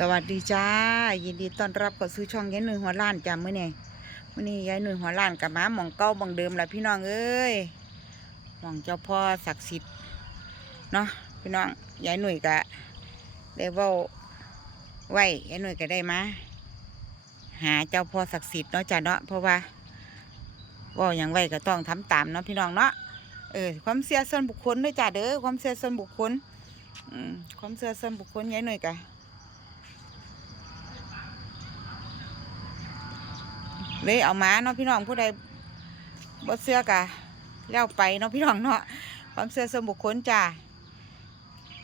สวัสดีจ้า ยินดีต้อนรับเข้าสู่ช่องยายหนุ่ยหัวล้านจ้ามื้อนี้มื้อนี้ยายหนุ่ยหัวล้านกับมาหม่องเก่าหม่องเดิมแหละพี่น้องเอ้ยหม่องเจ้าพ่อศักดิ์สิทธิ์เนาะพี่น้องยายหนุ่ยก็ได้เว้าไว้ยายหนุ่ยก็ได้มาหาเจ้าพ่อศักดิ์สิทธิ์เนาะจ้าเนาะเพราะว่าว่าอย่างไว้ก็ต้องทำตามเนาะพี่น้องเนาะเออความเชื่อส่วนบุคคลด้วยจ้าเด้อความเชื่อส่วนบุคคลอืมความเชื่อส่วนบุคคลยายหนุ่ยก็ เลยเอามาเนาะพี่น้องผู้ใดบ่เสื้อกะแล้วไปเนาะพี่น้องเนาะความเสื้อส่วนบุคคลจ้า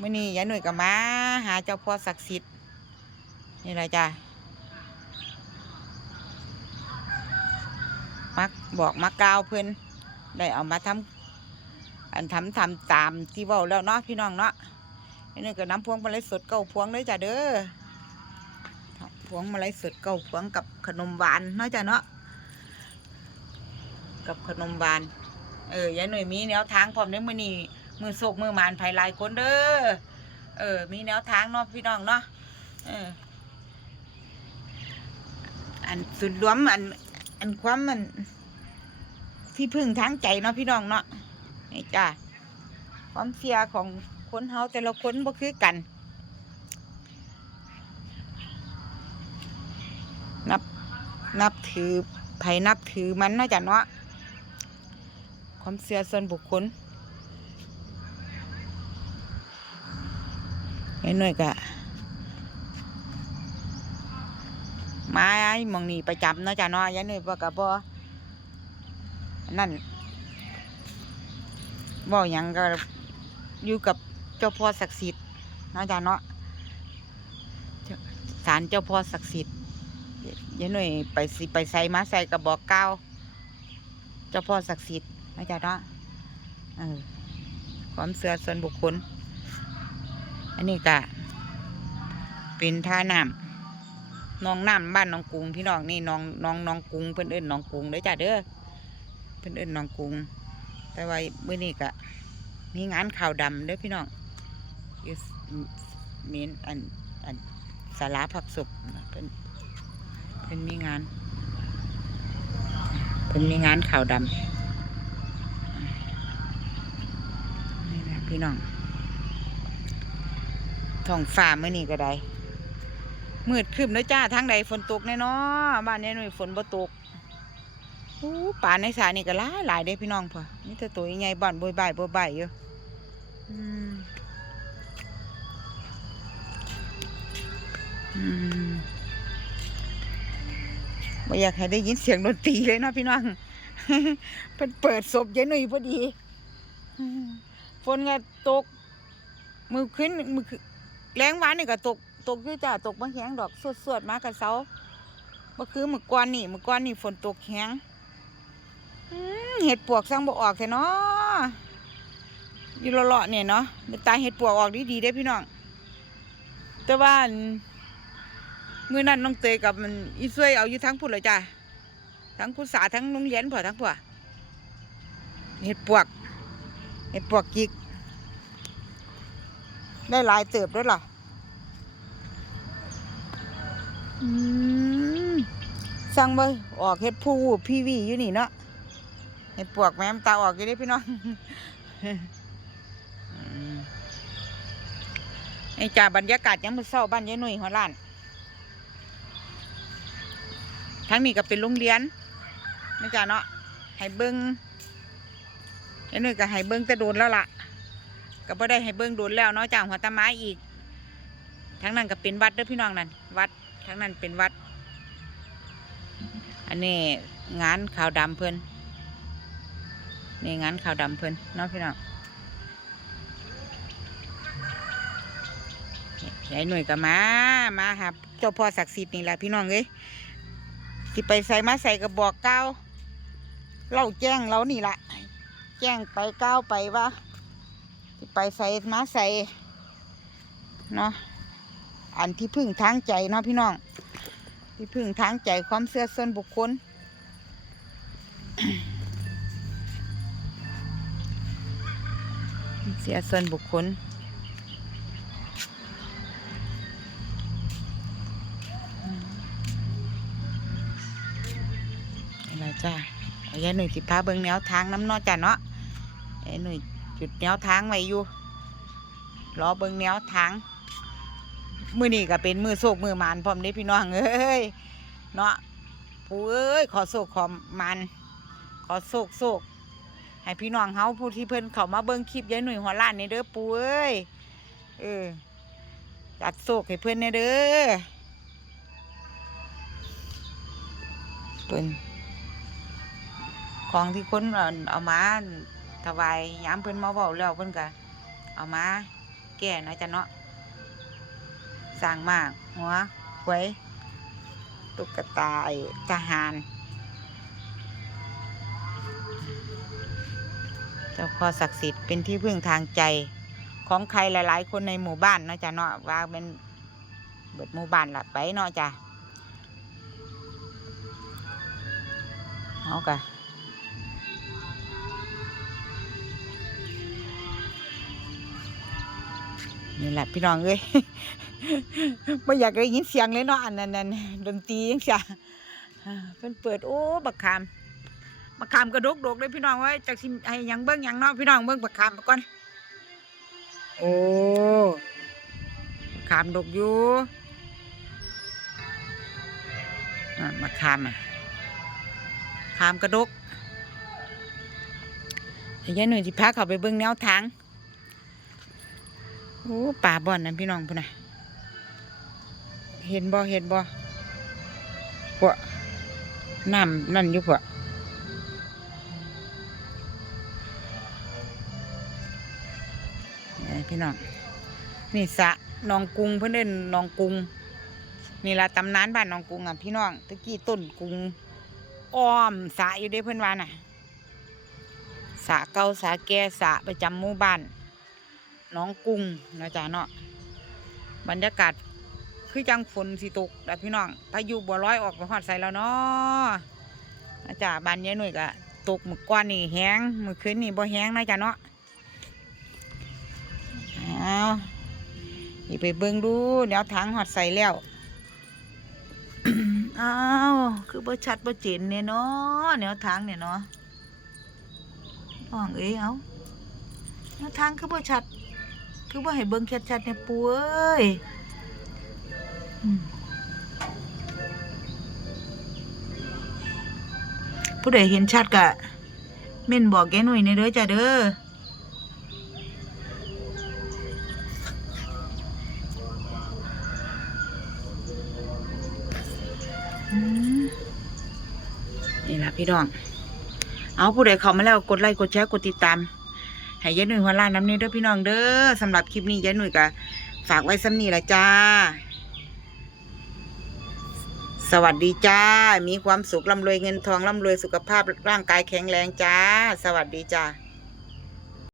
มื่อนี้ยายหนุ่ยกับมาหาเจ้าพ่อศักดิ์สิทธิ์นี่แหละจ้ามักบอกมากล่าวเพิ่อนได้เอามาทำอันทำทำตามที่เว้าแล้วเนาะพี่น้องเนาะยายหนุ่ยก็น้ำพวงมาลัยสดเก้าพวงเลยจ้าเด้อ วงมาลัยสดเก้าพวงกับขนมหวานเนาะจ้ะเนาะกับขนมหวาน เออยายหน่วยมีแนวทางพร้อมในมือนี้มือโศกมือหมานภายลายคนเด้อเออ มีแนวทางเนาะพี่น้องเนาะเอออันสุดรวมอัน อันความมัน ที่พึ่งทางใจเนาะพี่น้องเนาะนี่จ้าความเสียของคนเฮาแต่ละคนบ่คือกัน นับถือไผนับถือมันนาะจ้ะเนาะความเชื่อส่วนบุคคลไอ้หน่อยกะมาไอ้มองนี่ประจำเนาะจ้ะเนาะยายหน่อยบอกกับบ่นั่นบ่หยังก็อยู่กับเจ้าพ่อศักดิ์สิทธิ์เนาะจ้ะเนาะศาลเจ้าพ่อศักดิ์สิทธิ์ ยายหน่วยไปสิไปใส่มาใส่กระบอกเก้าเจ้าพ่อศักดิ์สิทธิ์นะจ๊ะเนาะเออความเสื่อส่วนบุคคล อันนี้ก็เป็นท่าน้ำน้องน้ำบ้านน้องกรุงพี่น้องนี่น้องน้องน้องกรุงเพิ่อนเอิ้นน้องกรุงเด้อจ้ะเด้อเพิ่อนเอิ้นน้องกรุงแต่ว่าเมื้อนี้ก็มีงานข่าวดำเด้อพี่น้องอยู่เมนอันอันสาราผักศพเพิ่น พิ่นมีงานเพิ่นมีงานข่าวดำนี่นะพี่น้องท้องฟ้าเมื่อนี้ก็ได้มืดครึ้มแล้วจ้าทางใดฝนตกแน่นอบ้านนี้หน่อยฝนบ่ตกอู้ป่าในสานี่ก็หลายหลายเด้พี่น้องพอนี่แต่ตัวใหญ่บ้านบอยบ่ายบอยบ่ายอยู่อืมอืม ไม่อยากให้ได้ยินเสียงดนตรีเลยเนาะพี่น้องเป็นเปิดศพยายหนุ่ยพอดีฝนก็ตก มือขึ้นมือขึ้นแรงวานนี่ก็ตก ตกอยู่จ้าตกมาแห้งดอกสวดสวดมากับเสาบ่คือมือก้อนนี่มือก้อนนี่ฝนตกแห้งเห็ดปวกสร้างบ่ออกแท้เนาะอยู่เลาะเนี่ยเนาะตาเห็ดปวกออกดีๆได้พี่น้องแต่ว่า มื่อนั้นน้องเตยกับมันอีซวยเอาอยู่ทั้งพุ่นเลยจ้ะทั้งคุณสาทั้งโรงเรียนพอทั้งพวเห็ดปวกเห็ดปวกกิก ได้ลายเติบด้วยหรออืมสั่งไปออกเห็ดผู้พี่วีอยู่นี่เนาะเห็ดปวกแม่มตาออกอยู่ได้พี่น้องไอ้จ่าบรรยากาศยังมือเศร้าบ้านยายหนุ่ยหัวล้าน ทั้งนี้ก็เป็นโรงเรียนนี่จ้ะเนาะให้เบิ้งอันนี้ก็ให้เบิ้งแต่โดนแล้วล่ะ ก็บ่ได้ให้เบิ้งโดนแล้วเนาะจากหัวตะไม้อีก ทั้งนั้นก็เป็นวัดเด้อพี่น้องนั่นวัดทั้งนั้นเป็นวัด อันนี้งานขาวดำเพิ่นนี่งานขาวดำเพิ่นเนาะพี่น้องยายหน่วยก็มา มาหาเจ้าพ่อศักดิ์สิทธิ์นี่แหละพี่น้องเอ้ย ที่ไปใส่มาใส่กระบอกเก้าเล่าแจ้งเรานี่ละแจ้งไปเก้าไปว่าที่ไปใส่มาใส่เนาะอันที่พึ่งทางใจเนาะพี่น้อง ที่พึ่งทางใจความเชื่อส่วนบุคคลเสียส่วนบุคคล จ้าเอายายหนุ่ยสิพาเบิ่งแนวทางน้ำเนอจ้ะเนาะยายหนุ่ยจุดแนวทางไว้อยู่รอเบิ่งแนวทางมือนี่ก็เป็นมือโศกมือมานพร้อมเด้พี่น้องเอ้ยเนาะผู้เอ้ยขอโศกขอมันขอโศกโศกให้พี่น้องเฮาผู้ที่เพิ่นเขามาเบิ่งคลิปยายหนุ่ยหัวล้านในเด้อปู่เอ้ยเออจัดโศกให้เพิ่นแน่เด้อเพิ่น ของที่คนเอาเอามาถวายยามเพิ่นมาเว้าแล้วเพิ่นก็เอามาแก้เนะจ้ะเนาะสร้างมากหัวไว้ตุ๊กตาทหาร เจ้าพ่อศักดิ์สิทธิ์เป็นที่พึ่งทางใจของใครหลาย ๆ คนในหมู่บ้านเนะจ้ะเนาะว่าเป็นเบิดหมู่บ้านละไปเนาะจ้ะเอากะ นี่แหละพี่น้องเอ้ยไม่อยากได้ยินเสียงเลยเนาะอันนั้นนั่นดนตรียังจะเพิ่นเปิดโอ้บักขามบักขามกระดกดกเลยพี่น้องไว้ยจากสิให้ยังเบิ้งยังเนาะพี่น้องเบิ้งบักขามก่อนโอ้ขามดกอยู่อะบักขามอะขามกระดกให้ยายหนุ่ยสิพาเขาไปเบิ้งแนวทาง โอ้ป่าบ่อนนะพี่น้องพุ่นนะเห็นบ่เห็นบ่พวกน้ำนั่นอยู่พวกพี่น้องนี่สะนองกุงเพื่อนเล่นนองกุงนี่ละตำนานบ้านนองกุงอะพี่น้องตะกี้ต้นกุงอ้อมสะอยู่ด้เพื่อนวาน่ะสะเก่าสะแก่สะประจำหมู่บ้าน น้องกรุงนะจ๊ะเนาะบรรยากาศคือจังฝนสิตกแต่พี่น้องพายุบัวร้อยออกมาฮอดใส่แล้วเนาะนะจ๊ะบานยายหนุ่ยก็ตกมือก้อนนี่แห้งมือคืนนี่บ่แห้งนะจ๊ะเนาะเอานี่ไปเบิ่งดูแนวทางฮอดใส่แล้วอ้าวคือบ่ชัดบ่เจนเนี่ยเนาะแนวทางเนี่ยเนาะน้องเอ้ยเอาแนวทางคือบ่ชัด คือว่าให้เบิ่งชัดๆในปูเอ้ยผู้ใดเห็นชัดกะเม่นบอกแกหน่อยในเด้อจ้ะเด้ออืมนี่ล่ะพี่น้อง เอาผู้ใดเข้ามาแล้วกดไลค์กดแชร์กดติดตาม ให้ยายหนุ่ยหัวล้านน้ำนี้เด้อพี่น้องเด้อสำหรับคลิปนี้ยายหนุ่ยก็ฝากไว้สำนีละจ้า สวัสดีจ้า มีความสุขร่ำรวยเงินทองร่ำรวยสุขภาพร่างกายแข็งแรงจ้า สวัสดีจ้า